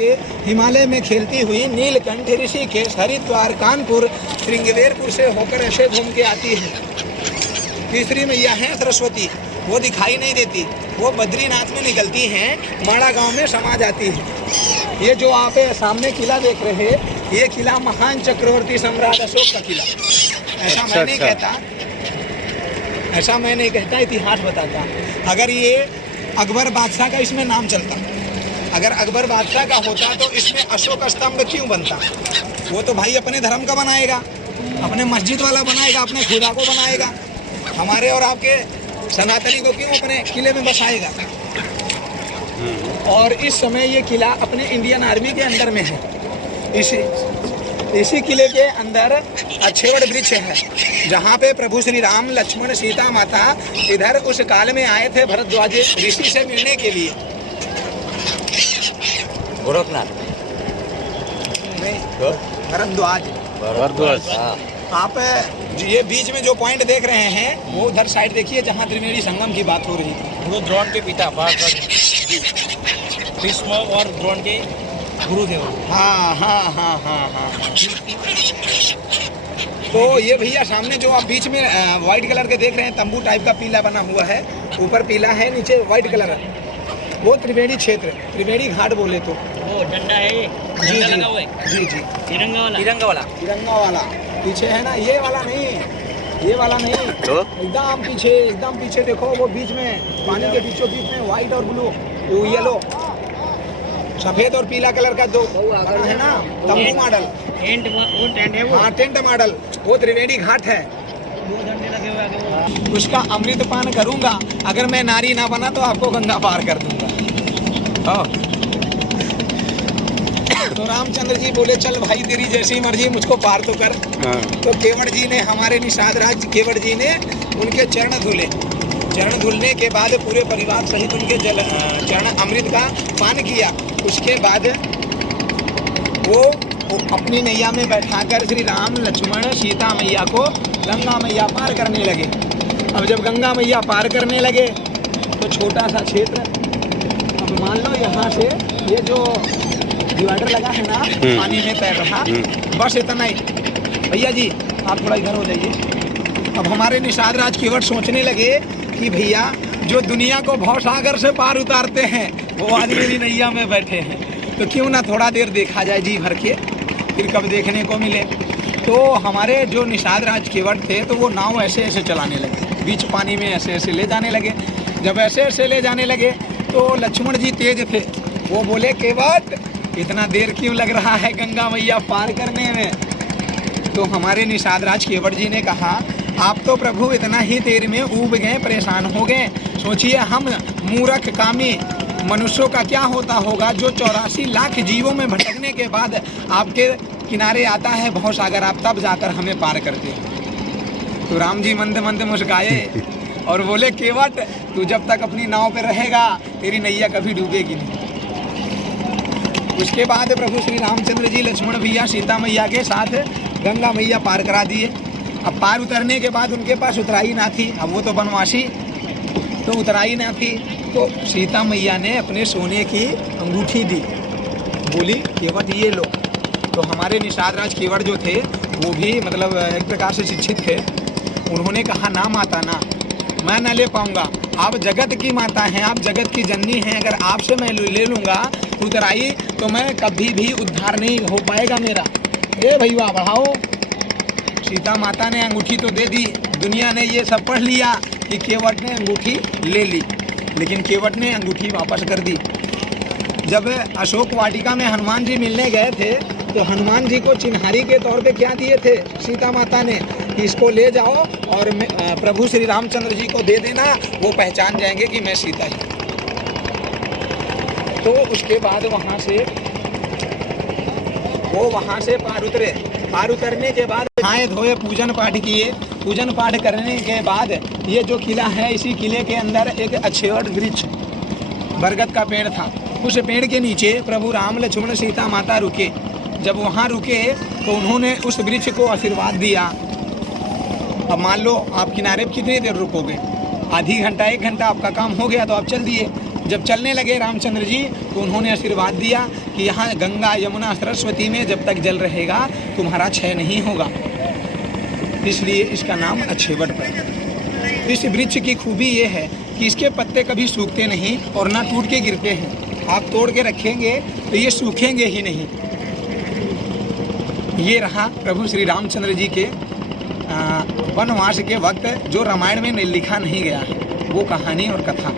के हिमालय में खेलती हुई नीलकंठ, ऋषिकेश, हरिद्वार, कानपुर, श्रृंगेरपुर से होकर ऐसे घूम के आती है। तीसरी मैया है सरस्वती, वो दिखाई नहीं देती, वो बद्रीनाथ में निकलती हैं, माड़ा गांव में समा जाती है। ये जो आप सामने किला देख रहे हैं, ये किला महान चक्रवर्ती सम्राट अशोक का किला। ऐसा मैं नहीं कहता, ऐसा मैं नहीं कहता, इतिहास बताता। अगर ये अकबर बादशाह का इसमें नाम चलता, अगर अकबर बादशाह का होता तो इसमें अशोक स्तंभ क्यों बनता? वो तो भाई अपने धर्म का बनाएगा, अपने मस्जिद वाला बनाएगा, अपने खुदा को बनाएगा। हमारे और आपके सनातनी को क्यों अपने किले में बसाएगा? और इस समय ये किला अपने इंडियन आर्मी के अंदर में है। इसी किले के अंदर अच्छेवड़ वृक्ष है, जहाँ पे प्रभु श्री राम, लक्ष्मण, सीता माता इधर उस काल में आए थे भरद्वाज ऋषि से मिलने के लिए। गोरखनाथ नहीं, भरद्वाज। आप ये बीच में जो पॉइंट देख रहे हैं वो उधर साइड देखिए, जहाँ त्रिवेणी संगम की बात हो रही थी। वो द्रोण के पिता भीष्म और द्रोण के गुरु थे वो। हाँ हाँ हाँ हाँ हाँ। तो ये भैया सामने जो आप बीच में व्हाइट कलर के देख रहे हैं, तंबू टाइप का पीला बना हुआ है, ऊपर पीला है, नीचे व्हाइट कलर है, वो त्रिवेणी क्षेत्र, त्रिवेणी घाट बोले तो। वो झंडा है, जी झंडा लगा हुआ है। जी जी, तिरंगा वाला, तिरंगा वाला, तिरंगा वाला पीछे है ना, ये वाला नहीं, ये वाला नहीं, तो एकदम पीछे, एकदम पीछे देखो, वो बीच में पानी के बीचों बीच में व्हाइट और ब्लू, येलो, सफेद और पीला कलर का दो है ना, तंबू मॉडल, टेंट, वो टेंट है वो। हाँ टेंट मॉडल, वो त्रिवेणी घाट है। वो झंडे लगे हुए हैं। उसका अमृत पान करूंगा, अगर मैं नारी ना बना तो आपको गंगा पार कर दूंगा। तो रामचंद्र जी बोले चल भाई तेरी जैसी मर्जी, मुझको पार तो कर। तो केवट जी ने, हमारे निषाद राज केवट जी ने उनके चरण धुले। चरण धुलने के बाद पूरे परिवार सहित उनके चरण अमृत का पान किया। उसके बाद वो अपनी नैया में बैठाकर श्री राम, लक्ष्मण, सीता मैया को गंगा मैया पार करने लगे। अब जब गंगा मैया पार करने लगे तो छोटा सा क्षेत्र, अब मान लो यहाँ से ये जो डिवाइडर लगा है ना, पानी में तैर रहा, बस इतना ही। भैया जी आप थोड़ा इधर हो जाइए। अब हमारे निषाद राज केवट सोचने लगे कि भैया जो दुनिया को भवसागर से पार उतारते हैं वो आज मेरी नैया में बैठे हैं, तो क्यों ना थोड़ा देर देखा जाए जी भर के, फिर कब देखने को मिले। तो हमारे जो निषाद राज केवट थे तो वो नाव ऐसे ऐसे चलाने लगे, बीच पानी में ऐसे ऐसे ले जाने लगे। जब ऐसे ऐसे ले जाने लगे तो लक्ष्मण जी तेज थे, वो बोले केवट इतना देर क्यों लग रहा है गंगा मैया पार करने में? तो हमारे निषाद राज केवट जी ने कहा आप तो प्रभु इतना ही देर में ऊब गए, परेशान हो गए। सोचिए हम मूर्ख कामी मनुष्यों का क्या होता होगा जो 84 लाख जीवों में भटकने के बाद आपके किनारे आता है भवसागर, आप तब जाकर हमें पार करते। तो राम जी मंद मंद मुस्काए और बोले केवट तू जब तक अपनी नाव पे रहेगा तेरी नैया कभी डूबेगी नहीं। उसके बाद प्रभु श्री रामचंद्र जी, लक्ष्मण भैया, सीता मैया के साथ गंगा मैया पार करा दिए। अब पार उतरने के बाद उनके पास उतराई ना थी, अब वो तो बनवासी, तो उतराई ना थी, तो सीता मैया ने अपने सोने की अंगूठी दी, बोली केवट ये लो। तो हमारे निषाद राज केवट जो थे वो भी मतलब एक प्रकार से शिक्षित थे, उन्होंने कहा ना माता ना, मैं ना ले पाऊंगा, आप जगत की माता हैं, आप जगत की जननी हैं, अगर आपसे मैं ले लूँगा उतराई तो मैं कभी भी उद्धार नहीं हो पाएगा मेरा। ए भैया बढ़ाओ। सीता माता ने अंगूठी तो दे दी, दुनिया ने ये सब पढ़ लिया कि केवट ने अंगूठी ले ली, लेकिन केवट ने अंगूठी वापस कर दी। जब अशोक वाटिका में हनुमान जी मिलने गए थे तो हनुमान जी को चिन्हारी के तौर पे क्या दिए थे सीता माता ने कि इसको ले जाओ और प्रभु श्री रामचंद्र जी को दे देना, वो पहचान जाएंगे कि मैं सीता ही। तो उसके बाद वहाँ से पार उतरे। पार उतरने के बाद नहाए धोए, पूजन पाठ किए। पूजन पाठ करने के बाद ये जो किला है, इसी किले के अंदर एक अच्छेवड़ वृक्ष बरगद का पेड़ था, उस पेड़ के नीचे प्रभु राम, लक्ष्मण, सीता माता रुके। जब वहाँ रुके तो उन्होंने उस वृक्ष को आशीर्वाद दिया। अब मान लो आप किनारे पर कितनी देर रुकोगे, आधी घंटा 1 घंटा आपका काम हो गया तो आप चल दिए। जब चलने लगे रामचंद्र जी तो उन्होंने आशीर्वाद दिया कि यहाँ गंगा यमुना सरस्वती में जब तक जल रहेगा तुम्हारा क्षय नहीं होगा, इसलिए इसका नाम अच्छेवट पड़ा। इस वृक्ष की खूबी ये है कि इसके पत्ते कभी सूखते नहीं और ना टूट के गिरते हैं। आप तोड़ के रखेंगे तो ये सूखेंगे ही नहीं। ये रहा प्रभु श्री रामचंद्र जी के वनवास के वक्त जो रामायण में लिखा नहीं गया है, वो कहानी और कथा।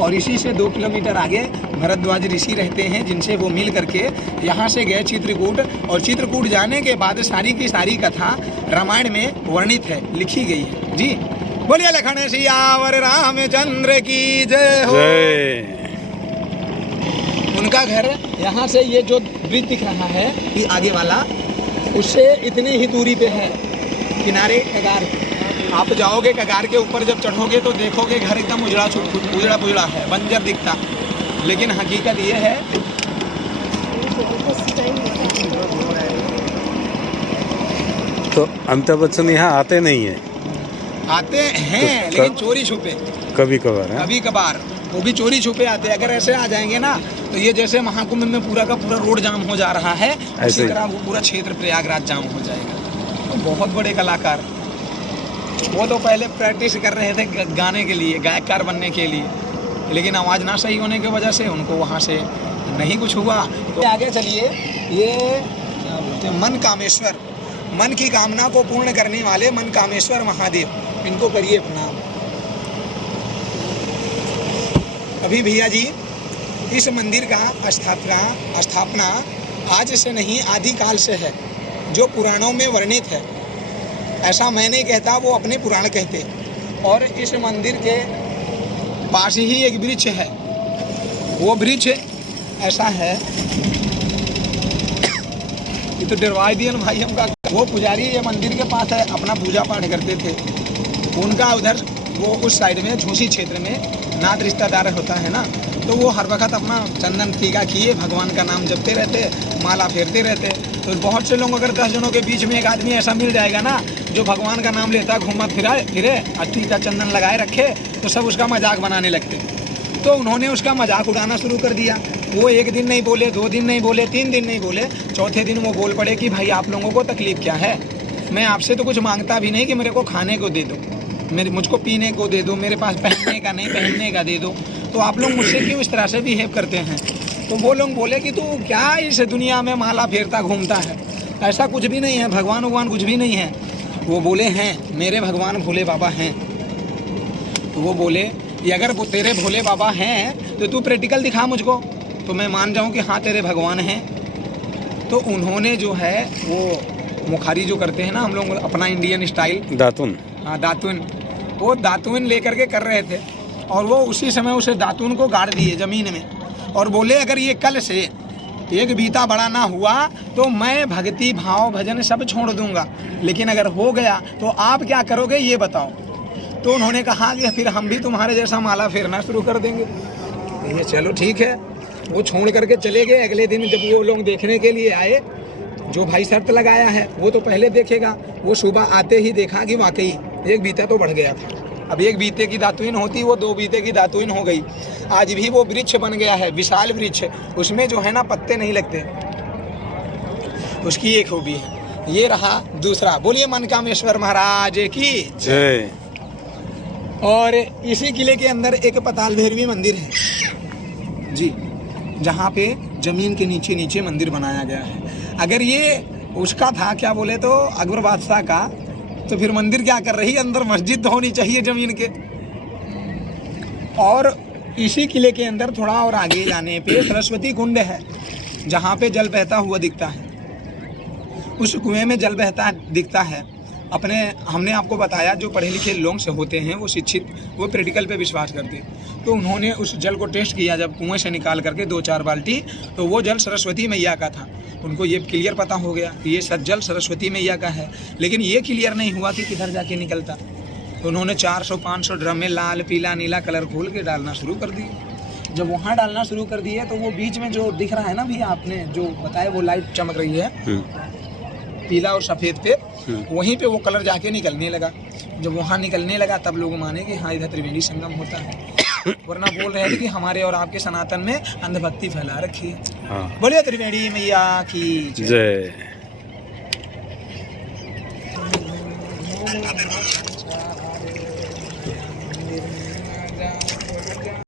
और इसी से 2 किलोमीटर आगे भरद्वाज ऋषि रहते हैं, जिनसे वो मिल करके यहाँ से गए चित्रकूट, और चित्रकूट जाने के बाद सारी की सारी कथा रामायण में वर्णित है, लिखी गई है। जी बोलिए लखन सियावर रामचंद्र की जय हो। उनका घर यहाँ से ये जो ब्रिज दिख रहा है ये आगे वाला, उससे इतनी ही दूरी पे है, किनारे कगार। आप जाओगे कगार के ऊपर जब चढ़ोगे तो देखोगे घर एकदम उजड़ा पुजड़ा है, बंजर दिखता, लेकिन हकीकत ये है तो अमिताभ बच्चन यहाँ आते नहीं है। आते हैं लेकिन चोरी छुपे, कभी कभार, कभी कभार वो भी चोरी छुपे आते हैं। अगर ऐसे आ जाएंगे ना तो ये जैसे महाकुंभ में पूरा का पूरा रोड जाम हो जा रहा है, इसी तरह वो पूरा क्षेत्र प्रयागराज जाम हो जाएगा। तो बहुत बड़े कलाकार, वो तो पहले प्रैक्टिस कर रहे थे गाने के लिए, गायककार बनने के लिए, लेकिन आवाज़ ना सही होने की वजह से उनको वहाँ से नहीं कुछ हुआ। तो आगे चलिए, ये मन कामेश्वर, मन की कामना को पूर्ण करने वाले मन कामेश्वर महादेव, इनको करिए प्रणाम। अभी भैया जी इस मंदिर का स्थापना आज से नहीं आदिकाल से है, जो पुराणों में वर्णित है। ऐसा मैं नहीं कहता, वो अपने पुराण कहते। और इस मंदिर के पास ही एक वृक्ष है, वो वृक्ष ऐसा है, ये तो डरवा दिया भाई हमका। वो पुजारी ये मंदिर के पास है, अपना पूजा पाठ करते थे। उनका उधर वो उस साइड में झूसी क्षेत्र में नात रिश्तेदार होता है ना, तो वो हर वक्त अपना चंदन टीका किए भगवान का नाम जपते रहते, माला फेरते रहते। तो बहुत से लोग, अगर 10 जनों के बीच में एक आदमी ऐसा मिल जाएगा ना जो भगवान का नाम लेता, घूमा फिरे और टीका चंदन लगाए रखे, तो सब उसका मजाक बनाने लगते। तो उन्होंने उसका मजाक उड़ाना शुरू कर दिया। वो 1 दिन नहीं बोले, 2 दिन नहीं बोले, 3 दिन नहीं बोले, चौथे दिन वो बोल पड़े कि भाई आप लोगों को तकलीफ क्या है, मैं आपसे तो कुछ मांगता भी नहीं कि मेरे को खाने को दे दो, मुझको पीने को दे दो, मेरे पास पहनने का नहीं, पहनने का दे दो, तो आप लोग मुझसे क्यों इस तरह से बिहेव करते हैं। तो वो लोग बोले कि तू क्या इस दुनिया में माला फेरता घूमता है, ऐसा कुछ भी नहीं है, भगवान कुछ भी नहीं है। वो बोले हैं मेरे भगवान भोले बाबा हैं। तो वो बोले कि अगर वो तेरे भोले बाबा हैं तो तू प्रैक्टिकल दिखा मुझको, तो मैं मान जाऊँ कि हाँ तेरे भगवान हैं। तो उन्होंने जो है वो मुखारी जो करते हैं ना हम लोग अपना इंडियन स्टाइल, दातुन, हाँ दातुन, वो दातुन लेकर के कर रहे थे। और वो उसी समय उसे दातुन को गाड़ दिए ज़मीन में, और बोले अगर ये कल से एक बीता बड़ा ना हुआ तो मैं भक्ति भाव भजन सब छोड़ दूंगा, लेकिन अगर हो गया तो आप क्या करोगे ये बताओ। तो उन्होंने कहा कि फिर हम भी तुम्हारे जैसा माला फेरना शुरू कर देंगे। ये चलो ठीक है, वो छोड़ करके चले गए। अगले दिन जब वो लोग देखने के लिए आए, जो भाई शर्त लगाया है वो तो पहले देखेगा। वो सुबह आते ही देखा कि वाकई एक बीता तो बढ़ गया था। अब एक बीते की दातुन होती, वो 2 बीते की दातुन हो गई। आज भी वो वृक्ष बन गया है, विशाल वृक्ष, उसमें जो है ना पत्ते नहीं लगते, उसकी एक खूबी है। ये रहा दूसरा। बोलिए मनकामेश्वर महाराज की जय। और इसी किले के अंदर एक पताल भैरवी मंदिर है जी, जहाँ पे जमीन के नीचे नीचे मंदिर बनाया गया है। अगर ये उसका था क्या बोले तो अकबर बादशाह का, तो फिर मंदिर क्या कर रही है, अंदर मस्जिद तो होनी चाहिए जमीन के। और इसी किले के अंदर थोड़ा और आगे जाने पे सरस्वती कुंड है, जहाँ पे जल बहता हुआ दिखता है। उस कुएं में जल बहता दिखता है। हमने आपको बताया जो पढ़े लिखे लोग से होते हैं वो शिक्षित, वो प्रैक्टिकल पे विश्वास करते हैं। तो उन्होंने उस जल को टेस्ट किया जब कुएं से निकाल करके 2-4 बाल्टी, तो वो जल सरस्वती मैया का था। उनको ये क्लियर पता हो गया कि ये जल सरस्वती मैया का है, लेकिन ये क्लियर नहीं हुआ कि किधर जाके निकलता। तो उन्होंने 400-500 ड्रम में लाल पीला नीला कलर खोल के डालना शुरू कर दिए। जब वहाँ डालना शुरू कर दिए तो वो बीच में जो दिख रहा है ना भैया, आपने जो बताया वो लाइट चमक रही है पीला और सफ़ेद पे, वहीं पे वो कलर जाके निकलने लगा। जब वहाँ निकलने लगा तब लोग माने कि हाँ इधर त्रिवेणी संगम होता है। वरना बोल रहे थे कि हमारे और आपके सनातन में अंधभक्ति फैला रखी है। हाँ बोलिए त्रिवेणी मैया की जय। जय।